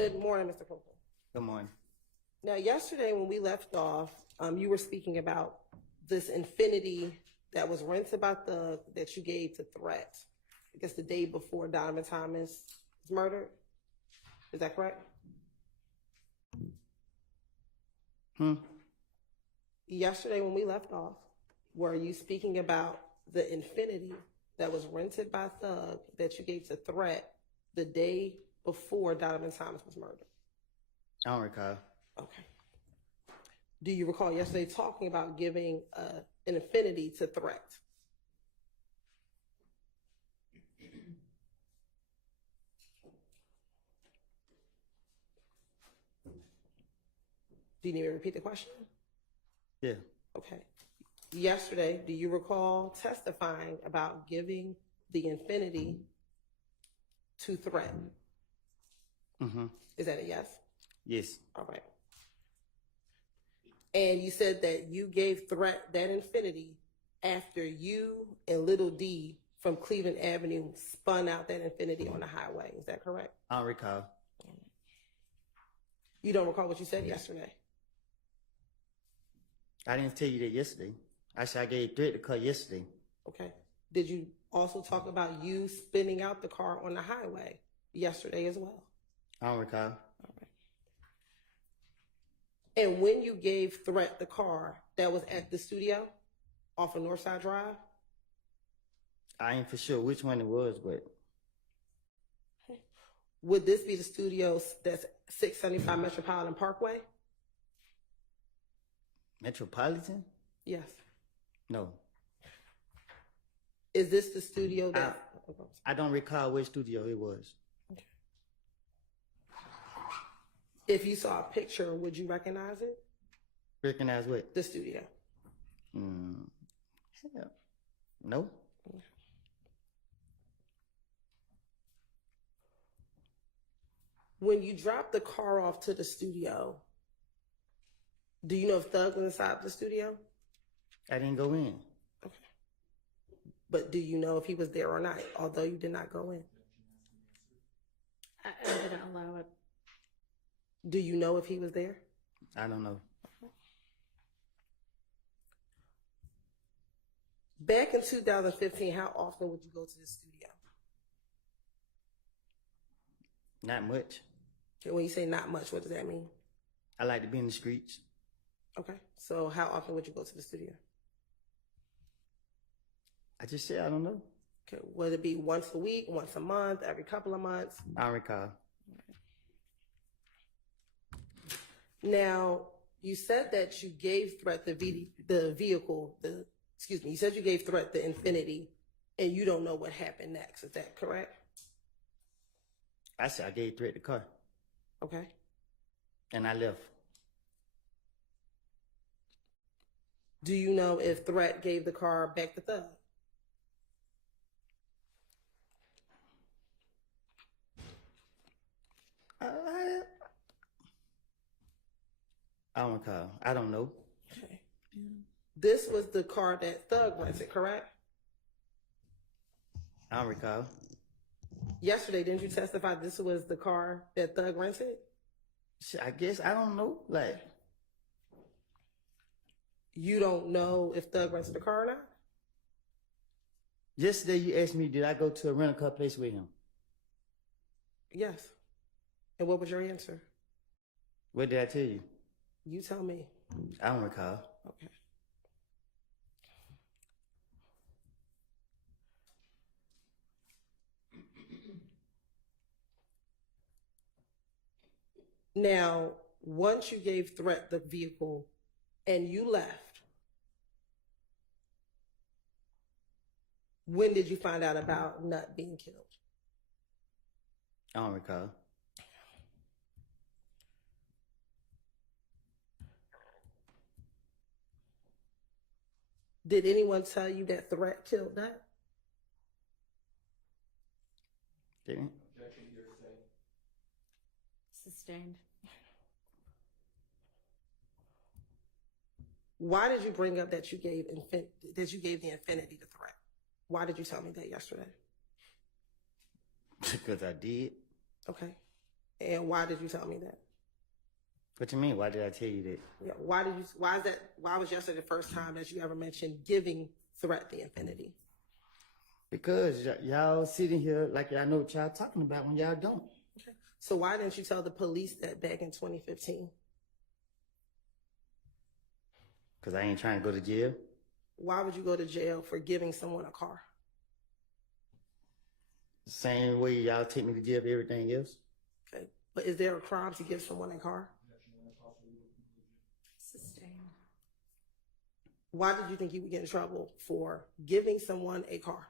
Good morning, Mr. Copeland. Good morning. Now, yesterday when we left off, you were speaking about this Infiniti that was rented by Thug that you gave to Threat, I guess the day before Donovan Thomas was murdered. Is that correct? Yesterday when we left off, were you speaking about the Infiniti that was rented by Thug that you gave to Threat the day before Donovan Thomas was murdered? I don't recall. Okay. Do you recall yesterday talking about giving an Infiniti to Threat? Do you need me to repeat the question? Yeah. Okay. Yesterday, do you recall testifying about giving the Infiniti to Threat? Mm-hmm. Is that a yes? Yes. All right. And you said that you gave Threat that Infiniti after you and Little D from Cleveland Avenue spun out that Infiniti on the highway. Is that correct? I don't recall. You don't recall what you said yesterday? I didn't tell you that yesterday. Actually, I gave Threat the car yesterday. Okay. Did you also talk about you spinning out the car on the highway yesterday as well? I don't recall. All right. And when you gave Threat the car, that was at the studio off of Northside Drive? I ain't for sure which one it was, but Would this be the studio that's 675 Metropolitan Parkway? Metropolitan? Yes. No. Is this the studio that... I don't recall which studio it was. Okay. If you saw a picture, would you recognize it? Recognize what? The studio. Hell, no. When you dropped the car off to the studio, do you know if Thug was inside the studio? I didn't go in. Okay. But do you know if he was there or not, although you did not go in? I didn't allow it. Do you know if he was there? I don't know. Back in 2015, how often would you go to the studio? Not much. And when you say not much, what does that mean? I like to be in the streets. Okay. So how often would you go to the studio? I just said I don't know. Okay. Would it be once a week, once a month, every couple of months? I don't recall. Now, you said that you gave Threat you said you gave Threat the Infiniti, and you don't know what happened next. Is that correct? I said I gave Threat the car. Okay. And I left. Do you know if Threat gave the car back to Thug? I don't recall. I don't know. Okay. This was the car that Thug rented, correct? I don't recall. Yesterday, didn't you testify this was the car that Thug rented? Shit, I guess I don't know. Like, You don't know if Thug rented the car or not? yesterday you asked me, did I go to a rental car place with him? Yes. And what was your answer? What did I tell you? You tell me. I don't recall. Okay. Now, once you gave Threat the vehicle and you left, when did you find out about Nut being killed? I don't recall. Did anyone tell you that Threat killed Nut? Didn't? Sustained. Why did you bring up that you gave the Infiniti to Threat? Why did you tell me that yesterday? Because I did. Okay. And why did you tell me that? What you mean? Why did I tell you that? Yeah, why was yesterday the first time that you ever mentioned giving Threat the Infiniti? Because y'all sitting here like y'all know what y'all talking about when y'all don't. Okay. So why didn't you tell the police that back in 2015? Because I ain't trying to go to jail. Why would you go to jail for giving someone a car? The same way y'all take me to jail for everything else. Okay. But is there a crime to give someone a car? Sustained. Why did you think you would get in trouble for giving someone a car?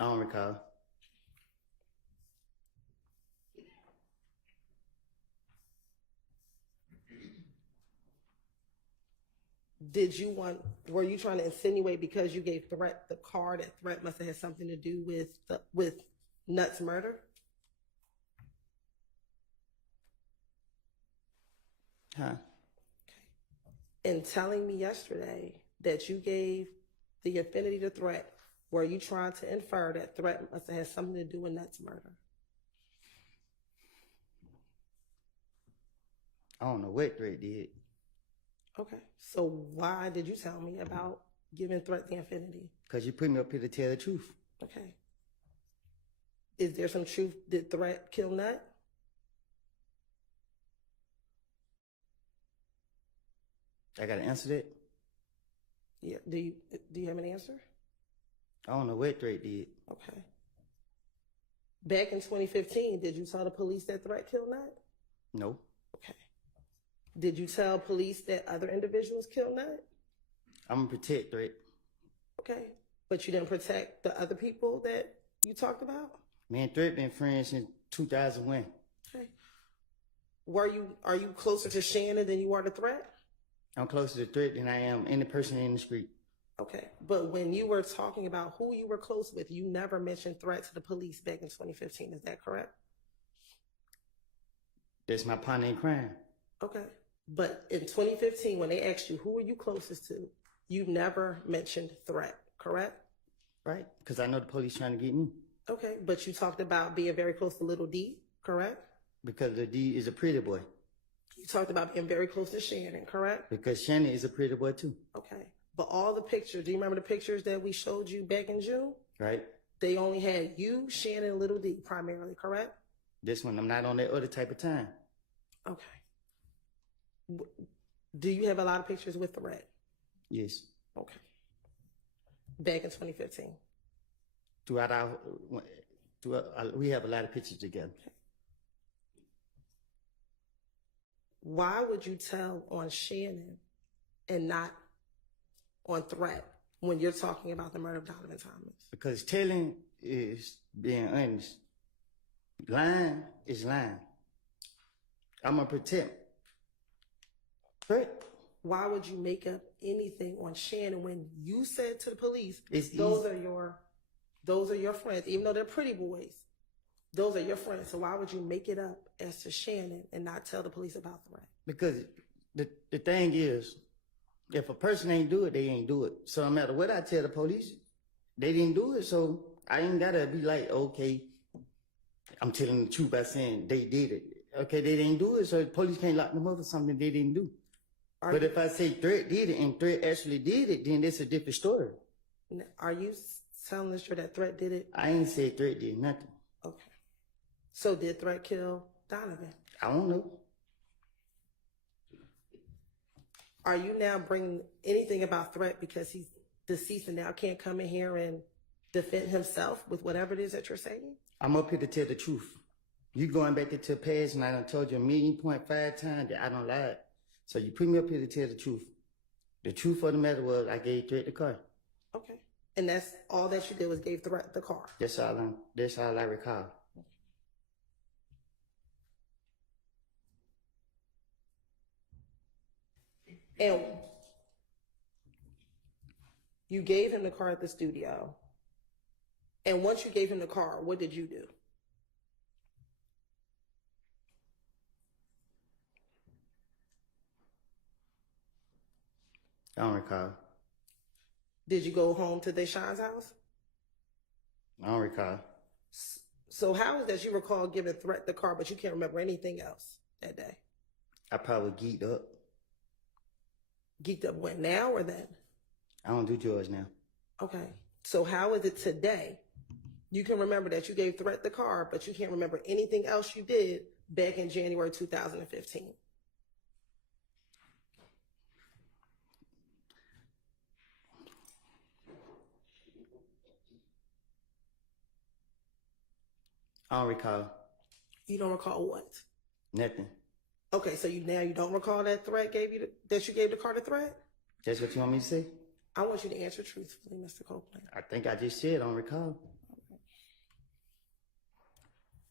I don't recall. Were you trying to insinuate because you gave Threat the car that Threat must have had something to do with Nuts' murder? Huh? In telling me yesterday that you gave the Infiniti to Threat, were you trying to infer that Threat must have had something to do with Nuts' murder? I don't know what Drake did. Okay. So why did you tell me about giving Threat the Infiniti? Because you put me up here to tell the truth. Okay. Is there some truth? Did Threat kill Nut? I got to answer that? Yeah. Do you have an answer? I don't know what Drake did. Okay. Back in 2015, did you tell the police that Threat killed Nut? No. Okay. Did you tell police that other individuals killed Nut? I'm going to protect Drake. Okay. But you didn't protect the other people that you talked about? Me and Drake been friends since 2001. Okay. Are you closer to Shannon than you are to Threat? I'm closer to Drake than I am any person in the street. Okay. But when you were talking about who you were close with, you never mentioned Threat to the police back in 2015. Is that correct? That's my partner in crime. Okay. But in 2015, when they asked you who were you closest to, you never mentioned Threat, correct? Right? Because I know the police trying to get me. Okay. But you talked about being very close to Little D, correct? Because the D is a pretty boy. You talked about being very close to Shannon, correct? Because Shannon is a pretty boy too. Okay. But all the pictures, do you remember the pictures that we showed you back in June? Right? They only had you, Shannon, and Little D primarily, correct? This one, I'm not on that other type of time. Okay. Do you have a lot of pictures with Threat? Yes. Okay. Back in 2015. We have a lot of pictures together. Okay. Why would you tell on Shannon and not on Threat when you're talking about the murder of Donovan Thomas? Because telling is being honest. Lying is lying. I'm going to protect. Right? Why would you make up anything on Shannon when you said to the police, It's those easy. are your friends, even though they're pretty boys, those are your friends. So why would you make it up as to Shannon and not tell the police about Threat? Because the thing is, if a person ain't do it, they ain't do it. So no matter what I tell the police, they didn't do it. So I ain't got to be like, okay, I'm telling the truth by saying they did it. Okay, they didn't do it, so the police can't lock them up for something they didn't do. But if I say Threat did it and Threat actually did it, then it's a different story. Are you telling us that Threat did it? I ain't said Threat did nothing. Okay. So did Threat kill Donovan? I don't know. Are you now bringing anything about Threat because he's deceased and now can't come in here and defend himself with whatever it is that you're saying? I'm up here to tell the truth. You going back into the past and I done told you 1.5 times that I don't lie. So you put me up here to tell the truth. The truth of the matter was I gave Threat the car. Okay. And that's all that you did was gave Threat the car. That's all I recall. And you gave him the car at the studio. And once you gave him the car, what did you do? I don't recall. Did you go home to Deshaun's house? I don't recall. So how is that you recall giving Threat the car, but you can't remember anything else that day? I probably geeked up. Geeked up when, now or then? I don't do drugs now. Okay. So how is it today? You can remember that you gave Threat the car, but you can't remember anything else you did back in January 2015. I don't recall You don't recall what? nothing. Okay, so you don't recall that Threat gave you that you gave the car to Threat? That's what you want me to say? I want you to answer truthfully, Mr. Copeland. I think I just said I don't recall.